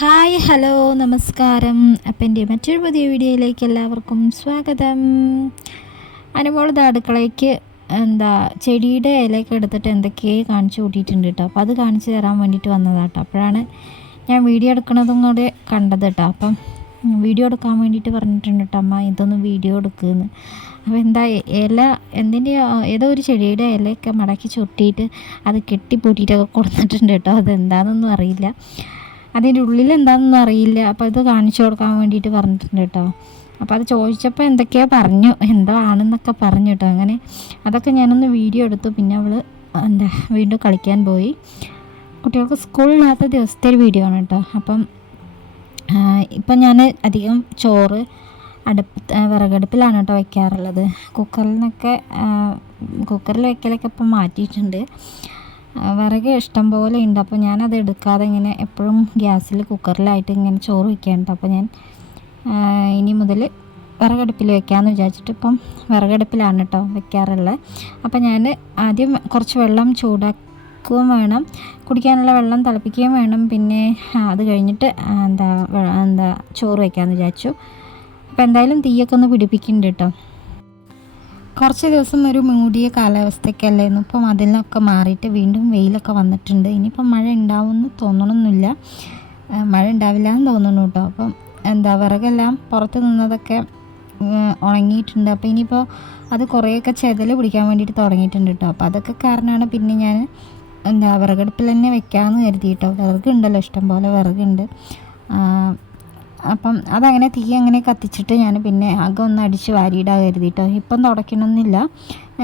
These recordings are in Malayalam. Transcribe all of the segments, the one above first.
ഹായ് ഹലോ നമസ്കാരം. അപ്പം എന്റെ മറ്റൊരു പുതിയ വീഡിയോയിലേക്ക് എല്ലാവർക്കും സ്വാഗതം. അനുമോളത് അടുക്കളയ്ക്ക് എന്താ ചെടിയുടെ ഇലയൊക്കെ എടുത്തിട്ട് എന്തൊക്കെയോ കാണിച്ചു കൂട്ടിയിട്ടുണ്ട് കേട്ടോ. അപ്പോൾ അത് കാണിച്ചു തരാൻ വേണ്ടിയിട്ട് വന്നതാണ് കേട്ടോ. അപ്പോഴാണ് ഞാൻ വീഡിയോ എടുക്കണതും കൂടെ കണ്ടത് കേട്ടോ. അപ്പം വീഡിയോ എടുക്കാൻ വേണ്ടിയിട്ട് പറഞ്ഞിട്ടുണ്ട് കേട്ടോ അമ്മ ഇതൊന്ന് വീഡിയോ എടുക്കുമെന്ന് അപ്പോൾ എന്താ ഇല എന്തിന്റെ ഏതോ ഒരു ചെടിയുടെ ഇലയൊക്കെ മടക്കി ചുട്ടിയിട്ട് അത് കെട്ടിപ്പൂട്ടിയിട്ടൊക്കെ കൊടുത്തിട്ടുണ്ട് കേട്ടോ. അതെന്താണെന്നൊന്നും അറിയില്ല. അതിന്റെ ഉള്ളിൽ എന്താണെന്നൊന്നും അറിയില്ല. അപ്പോൾ അത് കാണിച്ചു കൊടുക്കാൻ വേണ്ടിയിട്ട് പറഞ്ഞിട്ടുണ്ട് കേട്ടോ. അപ്പോൾ അത് ചോദിച്ചപ്പോൾ എന്തൊക്കെയോ പറഞ്ഞു. എന്തോ ആണെന്നൊക്കെ പറഞ്ഞു കേട്ടോ. അങ്ങനെ അതൊക്കെ ഞാനൊന്ന് വീഡിയോ എടുത്തു. പിന്നെ അവൾ എന്താ വീണ്ടും കളിക്കാൻ പോയി. കുട്ടികൾക്ക് സ്കൂളില്ലാത്ത ദിവസത്തെ ഒരു വീഡിയോ ആണ് കേട്ടോ. അപ്പം ഇപ്പം ഞാൻ അധികം ചോറ് അടുപ്പ് വിറകടുപ്പിലാണ് കേട്ടോ വയ്ക്കാറുള്ളത് കുക്കറിൽ നിന്നൊക്കെ കുക്കറിൽ വയ്ക്കലൊക്കെ ഇപ്പം മാറ്റിയിട്ടുണ്ട്. വിറക് ഇഷ്ടം പോലെ ഉണ്ട്. അപ്പോൾ ഞാനത് എടുക്കാതെ ഇങ്ങനെ എപ്പോഴും ഗ്യാസിൽ കുക്കറിലായിട്ട് ഇങ്ങനെ ചോറ് വയ്ക്കാനുണ്ട് അപ്പോൾ ഞാൻ ഇനി മുതൽ വിറകടുപ്പിൽ വെക്കാമെന്ന് വിചാരിച്ചിട്ട് ഇപ്പം വിറകടുപ്പിലാണ് കേട്ടോ വെക്കാറുള്ളത് അപ്പോൾ ഞാൻ ആദ്യം കുറച്ച് വെള്ളം ചൂടാക്കുകയും വേണം. കുടിക്കാനുള്ള വെള്ളം തിളപ്പിക്കുകയും വേണം. പിന്നെ അത് കഴിഞ്ഞിട്ട് എന്താ എന്താ ചോറ് വയ്ക്കാമെന്ന് വിചാരിച്ചു. അപ്പോൾ എന്തായാലും തീയൊക്കെ ഒന്ന് പിടിപ്പിക്കുന്നുണ്ട് കേട്ടോ കുറച്ച് ദിവസം ഒരു മൂടിയ കാലാവസ്ഥയ്ക്കല്ലായിരുന്നു ഇപ്പം അതിൽ നിന്നൊക്കെ മാറിയിട്ട് വീണ്ടും വെയിലൊക്കെ വന്നിട്ടുണ്ട്. ഇനിയിപ്പം മഴ ഉണ്ടാവുമെന്ന് തോന്നണമെന്നില്ല മഴ ഉണ്ടാവില്ല എന്ന് തോന്നുന്നു കേട്ടോ. അപ്പം എന്താ വിറകെല്ലാം പുറത്ത് നിന്നതൊക്കെ ഉണങ്ങിയിട്ടുണ്ട്. അപ്പോൾ ഇനിയിപ്പോൾ അത് കുറേയൊക്കെ ചെതൽ പിടിക്കാൻ വേണ്ടിയിട്ട് തുടങ്ങിയിട്ടുണ്ട് കേട്ടോ. അപ്പോൾ അതൊക്കെ കാരണമാണ് പിന്നെ ഞാൻ എന്താ വിറകടുപ്പിൽ തന്നെ വെക്കാമെന്ന് കരുതി കേട്ടോ വിറകുണ്ടല്ലോ ഇഷ്ടംപോലെ വിറകുണ്ട്. അപ്പം അതങ്ങനെ തീ അങ്ങനെ കത്തിച്ചിട്ട് ഞാൻ പിന്നെ അകം ഒന്ന് അടിച്ച് വാരിയിടാൻ കരുതിയിട്ടോ ഇപ്പം തുടയ്ക്കണമെന്നില്ല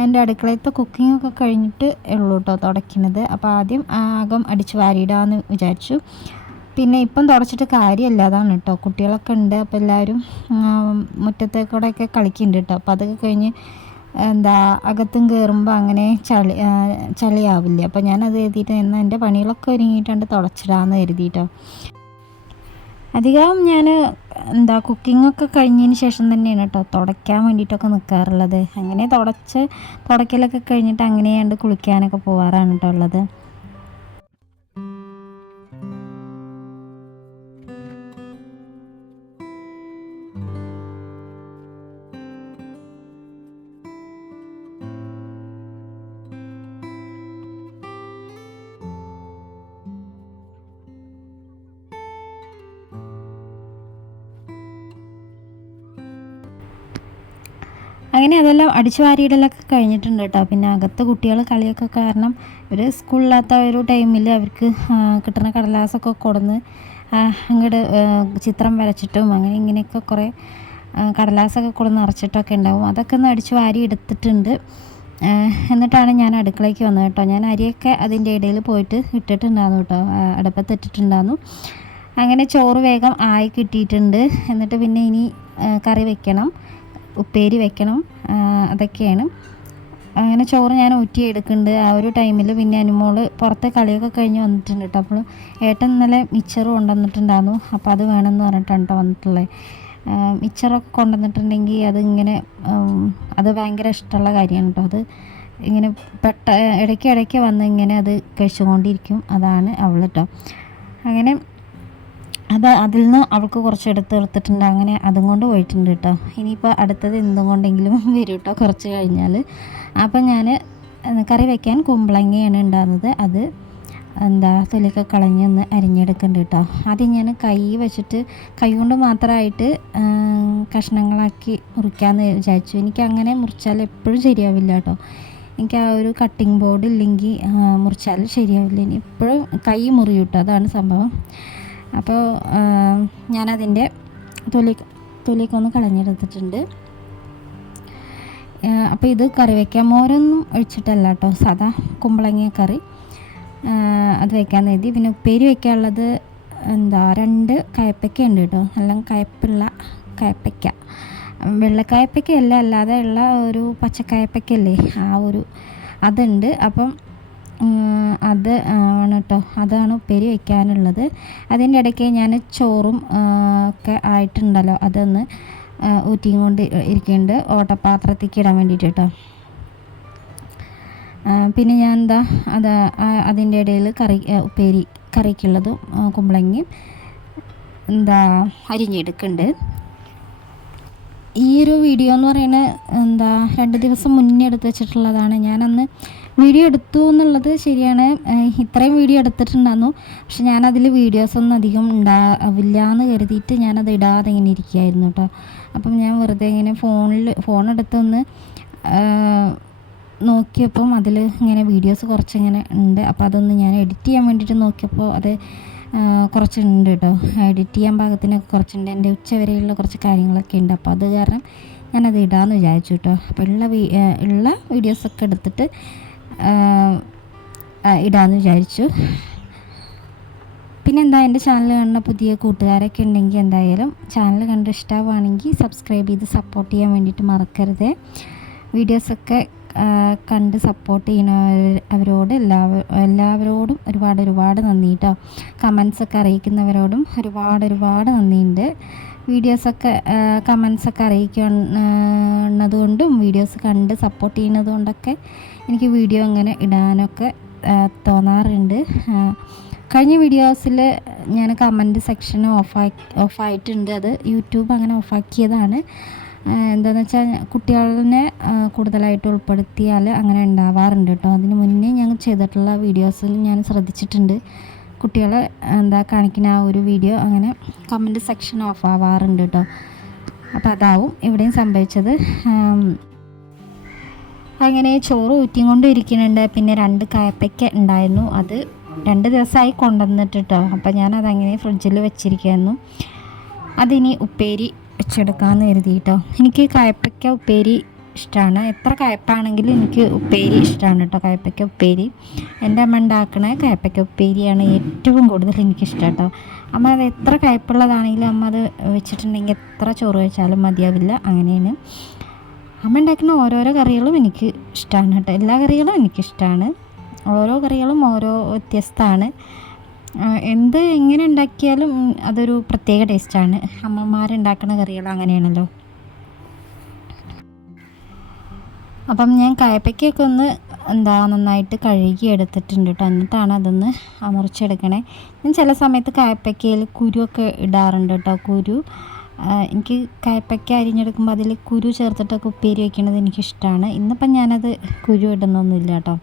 എന്റെ അടുക്കളയത്തെ കുക്കിംഗ് ഒക്കെ കഴിഞ്ഞിട്ട് ഉള്ളൂ കേട്ടോ തുടയ്ക്കണത്. അപ്പോൾ ആദ്യം അകം അടിച്ച് വാരിയിടാമെന്ന് വിചാരിച്ചു. പിന്നെ ഇപ്പം തുടച്ചിട്ട് കാര്യമല്ല അതാണ് കേട്ടോ കുട്ടികളൊക്കെ ഉണ്ട്. അപ്പോൾ എല്ലാവരും മുറ്റത്തെ കൂടെയൊക്കെ കളിക്കുന്നുണ്ട് കേട്ടോ അപ്പോൾ അതൊക്കെ കഴിഞ്ഞ് എന്താ അകത്തും കയറുമ്പോൾ അങ്ങനെ ചളി ചളിയാവില്ലേ. അപ്പോൾ ഞാനത് എഴുതിയിട്ട് എന്നാൽ എന്റെ പണികളൊക്കെ ഒരുങ്ങിയിട്ടുണ്ട് തുടച്ചിടാമെന്ന് കരുതിയിട്ടോ അധികം ഞാൻ എന്താ കുക്കിങ്ങൊക്കെ കഴിഞ്ഞതിന് ശേഷം തന്നെയാണ് കേട്ടോ തുടയ്ക്കാൻ വേണ്ടിയിട്ടൊക്കെ നിൽക്കാറുള്ളത് അങ്ങനെ തുടച്ച് തുടയ്ക്കലൊക്കെ കഴിഞ്ഞിട്ട് അങ്ങനെയാണ്ട് കുളിക്കാനൊക്കെ പോകാറാണ് കേട്ടോ ഉള്ളത്. അങ്ങനെ അതെല്ലാം അടിച്ചു വാരിയിടലൊക്കെ കഴിഞ്ഞിട്ടുണ്ട് കേട്ടോ. പിന്നെ അകത്ത് കുട്ടികൾ കളിയൊക്കെ കാരണം ഒരു സ്കൂളില്ലാത്ത ഒരു ടൈമിൽ അവർക്ക് കിട്ടുന്ന കടലാസൊക്കെ കൊടുന്ന് അങ്ങോട്ട് ചിത്രം വരച്ചിട്ടും അങ്ങനെ ഇങ്ങനെയൊക്കെ കുറേ കടലാസൊക്കെ കൊടുന്ന് നിറച്ചിട്ടൊക്കെ ഉണ്ടാവും. അതൊക്കെ ഒന്ന് അടിച്ചു വാരി എടുത്തിട്ടുണ്ട് എന്നിട്ടാണ് ഞാൻ അടുക്കളയ്ക്ക് വന്നത് കേട്ടോ. ഞാൻ അരിയൊക്കെ അതിന്റെ ഇടയിൽ പോയിട്ട് ഇട്ടിട്ടുണ്ടായിരുന്നു കേട്ടോ. അടുപ്പത്ത് ഇട്ടിട്ടുണ്ടായിരുന്നു. അങ്ങനെ ചോറ് വേഗം ആയി കിട്ടിയിട്ടുണ്ട്. എന്നിട്ട് പിന്നെ ഇനി കറി വെക്കണം ഉപ്പേരി വെക്കണം. അതൊക്കെയാണ്. അങ്ങനെ ചോറ് ഞാൻ ഊറ്റി എടുക്കുന്നുണ്ട് ആ ഒരു ടൈമിൽ പിന്നെ അനുമോൾ പുറത്തെ കളിയൊക്കെ കഴിഞ്ഞ് വന്നിട്ടുണ്ട് കേട്ടോ അപ്പോൾ ഏട്ടൻ ഇന്നലെ മിച്ചർ കൊണ്ടുവന്നിട്ടുണ്ടായിരുന്നു. അപ്പോൾ അത് വേണമെന്ന് പറഞ്ഞിട്ടാണ് കേട്ടോ വന്നിട്ടുള്ളത് മിച്ചറൊക്കെ കൊണ്ടുവന്നിട്ടുണ്ടെങ്കിൽ അതിങ്ങനെ അത് ഭയങ്കര ഇഷ്ടമുള്ള കാര്യമാണ് കേട്ടോ അത് ഇങ്ങനെ പെട്ട ഇടയ്ക്ക് ഇടയ്ക്ക് വന്ന് ഇങ്ങനെ അത് കഴിച്ചുകൊണ്ടിരിക്കും. അതാണ് അവൾ കേട്ടോ അങ്ങനെ അത് അതിൽ നിന്ന് അവൾക്ക് കുറച്ച് എടുത്ത് എടുത്തിട്ടുണ്ട്. അങ്ങനെ അതും കൊണ്ട് പോയിട്ടുണ്ട് കേട്ടോ. ഇനിയിപ്പോൾ അടുത്തത് എന്തും കൊണ്ടെങ്കിലും വരും കേട്ടോ കുറച്ച് കഴിഞ്ഞാൽ അപ്പം ഞാൻ കറി വയ്ക്കാൻ കുമ്പളങ്ങയാണ് ഉണ്ടാകുന്നത് അത് എന്താ തൊലിയൊക്കെ കളഞ്ഞൊന്ന് അരിഞ്ഞെടുക്കണ്ട കേട്ടോ. ആദ്യം ഞാൻ കൈ വെച്ചിട്ട് കൈ കൊണ്ട് മാത്രമായിട്ട് കഷ്ണങ്ങളാക്കി മുറിക്കാമെന്ന് വിചാരിച്ചു. എനിക്ക് അങ്ങനെ മുറിച്ചാൽ എപ്പോഴും ശരിയാവില്ല കേട്ടോ. എനിക്ക് ആ ഒരു കട്ടിങ് ബോർഡ് ഇല്ലെങ്കിൽ മുറിച്ചാൽ ശരിയാവില്ല. ഇനി എപ്പോഴും കൈ മുറിയൂട്ടോ അതാണ് സംഭവം. അപ്പോൾ ഞാനതിന്റെ തൊലി തൊലിയൊക്കെ ഒന്ന് കളഞ്ഞെടുത്തിട്ടുണ്ട് അപ്പോൾ ഇത് കറി വയ്ക്കാൻ മോരൊന്നും ഒഴിച്ചിട്ടല്ല കേട്ടോ. സാധാ കുമ്പളങ്ങിയ കറി. അത് വെക്കാൻ എഴുതി പിന്നെ ഉപ്പേരി വെക്കാനുള്ളത് എന്താ രണ്ട് കയപ്പയ്ക്ക ഉണ്ട് കേട്ടോ. നല്ല കയപ്പുള്ള കയപ്പയ്ക്ക. വെള്ളക്കായപ്പയ്ക്കല്ല അല്ലാതെ ഉള്ള ഒരു പച്ചക്കയപ്പയ്ക്കല്ലേ ആ ഒരു അതുണ്ട്. അപ്പം അത് ആണ് കേട്ടോ അതാണ് ഉപ്പേരി വയ്ക്കാനുള്ളത് അതിന്റെ ഇടയ്ക്ക് ഞാൻ ചോറും ഒക്കെ ആയിട്ടുണ്ടല്ലോ. അതൊന്ന് ഊറ്റിയും കൊണ്ട് ഇരിക്കുന്നുണ്ട് ഓട്ടപാത്രത്തേക്ക് ഇടാൻ വേണ്ടിയിട്ട് കേട്ടോ പിന്നെ ഞാൻ എന്താ അത് അതിന്റെ ഇടയിൽ കറി ഉപ്പേരി കറിക്കുള്ളതും കുമ്പളങ്ങയും എന്താ അരിഞ്ഞെടുക്കുന്നുണ്ട് ഈ ഒരു വീഡിയോ എന്ന് പറയുന്നത് എന്താ രണ്ട് ദിവസം മുന്നേ എടുത്ത് വെച്ചിട്ടുള്ളതാണ്. ഞാനന്ന് വീഡിയോ എടുത്തു എന്നുള്ളത് ശരിയാണ്. ഇത്രയും വീഡിയോ എടുത്തിട്ടുണ്ടായിരുന്നു. പക്ഷെ ഞാനതിൽ വീഡിയോസൊന്നും അധികം ഉണ്ടാവില്ല എന്ന് കരുതിയിട്ട് ഞാനത് ഇടാതെ ഇങ്ങനെ ഇരിക്കുകയായിരുന്നു കേട്ടോ. അപ്പം ഞാൻ വെറുതെ ഇങ്ങനെ ഫോണിൽ ഫോണെടുത്തൊന്ന് നോക്കിയപ്പം അതിൽ ഇങ്ങനെ വീഡിയോസ് കുറച്ചിങ്ങനെ ഉണ്ട്. അപ്പോൾ അതൊന്ന് ഞാൻ എഡിറ്റ് ചെയ്യാൻ വേണ്ടിയിട്ട് നോക്കിയപ്പോൾ അത് കുറച്ചുണ്ട് കേട്ടോ. എഡിറ്റ് ചെയ്യാൻ പാകത്തിനൊക്കെ കുറച്ചുണ്ട്. എന്റെ ഉച്ച വരെയുള്ള കുറച്ച് കാര്യങ്ങളൊക്കെ ഉണ്ട്. അപ്പോൾ അത് കാരണം ഞാനത് ഇടാമെന്ന് വിചാരിച്ചു കേട്ടോ. അപ്പോൾ ഉള്ള ഉള്ള വീഡിയോസൊക്കെ എടുത്തിട്ട് ഇടാമെന്ന് വിചാരിച്ചു. പിന്നെന്താ എന്റെ ചാനൽ കാണുന്ന പുതിയ കൂട്ടുകാരൊക്കെ ഉണ്ടെങ്കിൽ എന്തായാലും ചാനൽ കണ്ട് ഇഷ്ടമാവുകയാണെങ്കിൽ സബ്സ്ക്രൈബ് ചെയ്ത് സപ്പോർട്ട് ചെയ്യാൻ വേണ്ടിയിട്ട് മറക്കരുത്. വീഡിയോസൊക്കെ കണ്ട് സപ്പോർട്ട് ചെയ്യണവർ അവരോട് എല്ലാവരും എല്ലാവരോടും ഒരുപാട് ഒരുപാട് നന്ദി കേട്ടോ കമൻസൊക്കെ അറിയിക്കുന്നവരോടും ഒരുപാട് ഒരുപാട് നന്ദിയുണ്ട്. വീഡിയോസൊക്കെ കമൻസൊക്കെ അറിയിക്കുന്നത് കൊണ്ടും വീഡിയോസ് കണ്ട് സപ്പോർട്ട് ചെയ്യുന്നത് കൊണ്ടൊക്കെ എനിക്ക് വീഡിയോ അങ്ങനെ ഇടാനൊക്കെ തോന്നാറുണ്ട്. കഴിഞ്ഞ വീഡിയോസിൽ ഞാൻ കമന്റ് സെക്ഷൻ ഓഫാക്കി ഓഫായിട്ടുണ്ട് അത് യൂട്യൂബ് അങ്ങനെ ഓഫാക്കിയതാണ് എന്താണെന്ന് വെച്ചാൽ കുട്ടികളെ കൂടുതലായിട്ട് ഉൾപ്പെടുത്തിയാൽ അങ്ങനെ ഉണ്ടാവാറുണ്ട് കേട്ടോ. അതിന് മുന്നേ ഞങ്ങൾ ചെയ്തിട്ടുള്ള വീഡിയോസിൽ ഞാൻ ശ്രദ്ധിച്ചിട്ടുണ്ട്. കുട്ടികളെ എന്താ കാണിക്കുന്ന ആ ഒരു വീഡിയോ അങ്ങനെ കമന്റ് സെക്ഷൻ ഓഫ് ആവാറുണ്ട് കേട്ടോ. അപ്പോൾ അതാവും ഇവിടെയും സംഭവിച്ചത്. അങ്ങനെ ചോറ് ഊറ്റിയും ഇരിക്കുന്നുണ്ട് പിന്നെ രണ്ട് കായപ്പയ്ക്ക ഉണ്ടായിരുന്നു. അത് രണ്ട് ദിവസമായി കൊണ്ടുവന്നിട്ട് കേട്ടോ. അപ്പോൾ ഞാനതങ്ങനെ ഫ്രിഡ്ജിൽ വെച്ചിരിക്കുന്നു. അതിനി ഉപ്പേരി വെച്ചെടുക്കാമെന്ന് കരുതി കേട്ടോ എനിക്ക് കയപ്പയ്ക്ക ഉപ്പേരി ഇഷ്ടമാണ് എത്ര കയപ്പാണെങ്കിലും എനിക്ക് ഉപ്പേരി ഇഷ്ടമാണ് കേട്ടോ കയപ്പയ്ക്ക ഉപ്പേരി. എന്റെ അമ്മ ഉണ്ടാക്കണ കയപ്പയ്ക്ക ഉപ്പേരിയാണ് ഏറ്റവും കൂടുതൽ എനിക്കിഷ്ടം കേട്ടോ. അമ്മ അത് എത്ര കയപ്പുള്ളതാണെങ്കിലും അമ്മ അത് വെച്ചിട്ടുണ്ടെങ്കിൽ എത്ര ചോറ് വെച്ചാലും മതിയാവില്ല അങ്ങനെയാണ്. അമ്മ ഉണ്ടാക്കുന്ന ഓരോരോ കറികളും എനിക്ക് ഇഷ്ടമാണ് കേട്ടോ. എല്ലാ കറികളും എനിക്കിഷ്ടമാണ് ഓരോ കറികളും ഓരോ വ്യത്യസ്തമാണ്. എന്ത് എങ്ങനെ ഉണ്ടാക്കിയാലും അതൊരു പ്രത്യേക ടേസ്റ്റാണ് അമ്മമാരുണ്ടാക്കുന്ന കറികൾ അങ്ങനെയാണല്ലോ. അപ്പം ഞാൻ കായപ്പയ്ക്കൊക്കെ ഒന്ന് എന്താ നന്നായിട്ട് കഴുകി എടുത്തിട്ടുണ്ട് കേട്ടോ എന്നിട്ടാണ് അതൊന്ന് അമർച്ചെടുക്കണേ ഞാൻ ചില സമയത്ത് കായപ്പയ്ക്കയിൽ കുരുവൊക്കെ ഇടാറുണ്ട് കേട്ടോ കുരു എനിക്ക് കായപ്പയ്ക്ക അരിഞ്ഞെടുക്കുമ്പോൾ അതിൽ കുരു ചേർത്തിട്ടൊക്കെ ഉപ്പേരി വയ്ക്കുന്നത് എനിക്കിഷ്ടമാണ് ഇന്നിപ്പം ഞാനത് കുരു ഇടുന്നൊന്നുമില്ല കേട്ടോ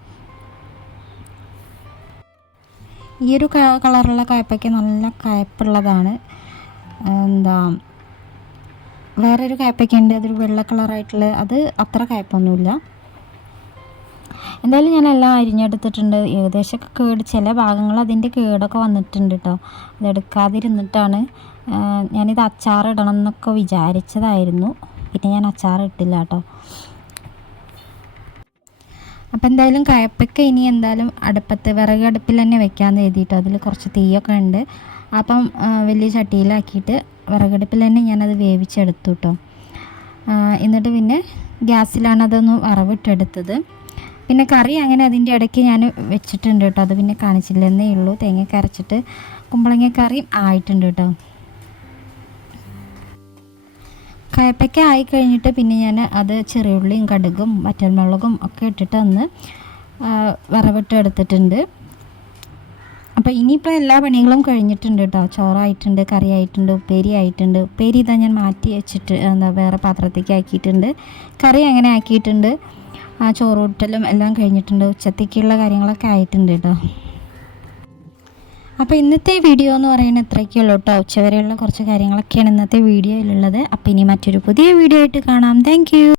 ഈ ഒരു കളറുള്ള കായപ്പയ്ക്ക നല്ല കയപ്പുള്ളതാണ്. എന്താ വേറൊരു കായപ്പയ്ക്ക ഉണ്ട് അതൊരു വെള്ള കളറായിട്ടുള്ള അത് അത്ര കയപ്പൊന്നുമില്ല. എന്തായാലും ഞാൻ എല്ലാം അരിഞ്ഞെടുത്തിട്ടുണ്ട്. ഏകദേശമൊക്കെ കേട് ചില ഭാഗങ്ങൾ അതിന്റെ കേടൊക്കെ വന്നിട്ടുണ്ട് കേട്ടോ അതെടുക്കാതിരുന്നിട്ടാണ് ഞാനിത് അച്ചാറിടണം എന്നൊക്കെ വിചാരിച്ചതായിരുന്നു. പിന്നെ ഞാൻ അച്ചാറിട്ടില്ല കേട്ടോ അപ്പം എന്തായാലും കയപ്പയ്ക്ക ഇനി എന്തായാലും അടുപ്പത്ത് വിറക് അടുപ്പിൽ തന്നെ വെക്കാമെന്ന് എഴുതിയിട്ടോ അതിൽ കുറച്ച് തീയൊക്കെ ഉണ്ട്. അപ്പം വലിയ ചട്ടിയിലാക്കിയിട്ട് വിറകടുപ്പിൽ തന്നെ ഞാനത് വേവിച്ചെടുത്തു കേട്ടോ എന്നിട്ട് പിന്നെ ഗ്യാസിലാണ് അതൊന്ന് വറവിട്ടെടുത്തത്. പിന്നെ കറി അങ്ങനെ അതിന്റെ ഇടയ്ക്ക് ഞാൻ വെച്ചിട്ടുണ്ട് കേട്ടോ. അത് പിന്നെ കാണിച്ചില്ലെന്നേ ഉള്ളൂ. തേങ്ങ അരച്ചിട്ട് കുമ്പളങ്ങ കറിയും ആയിട്ടുണ്ട് കേട്ടോ. കയപ്പയ്ക്ക ആയി കഴിഞ്ഞിട്ട് പിന്നെ ഞാൻ അത് ചെറിയുള്ളിയും കടുകും വറ്റൽമുളകും ഒക്കെ ഇട്ടിട്ട് ഒന്ന് വറവിട്ട് എടുത്തിട്ടുണ്ട്. അപ്പോൾ ഇനിയിപ്പോൾ എല്ലാ പണികളും കഴിഞ്ഞിട്ടുണ്ട് കേട്ടോ ചോറായിട്ടുണ്ട് കറി ആയിട്ടുണ്ട് ഉപ്പേരി ആയിട്ടുണ്ട്. ഉപ്പേരി ഇതാ ഞാൻ മാറ്റി വെച്ചിട്ട് എന്താ വേറെ പാത്രത്തേക്ക് ആക്കിയിട്ടുണ്ട്. കറി അങ്ങനെ ആക്കിയിട്ടുണ്ട്. ആ ചോറൂട്ടലും എല്ലാം കഴിഞ്ഞിട്ടുണ്ട്. ഉച്ചത്തേക്കുള്ള കാര്യങ്ങളൊക്കെ ആയിട്ടുണ്ട് കേട്ടോ അപ്പോൾ ഇന്നത്തെ വീഡിയോ എന്ന് പറയുന്നത് ഇത്രയ്ക്കുള്ളൂ കേട്ടോ ഉച്ചവരെയുള്ള കുറച്ച് കാര്യങ്ങളൊക്കെയാണ് ഇന്നത്തെ വീഡിയോയിലുള്ളത് അപ്പോൾ ഇനി മറ്റൊരു പുതിയ വീഡിയോ ആയിട്ട് കാണാം. താങ്ക്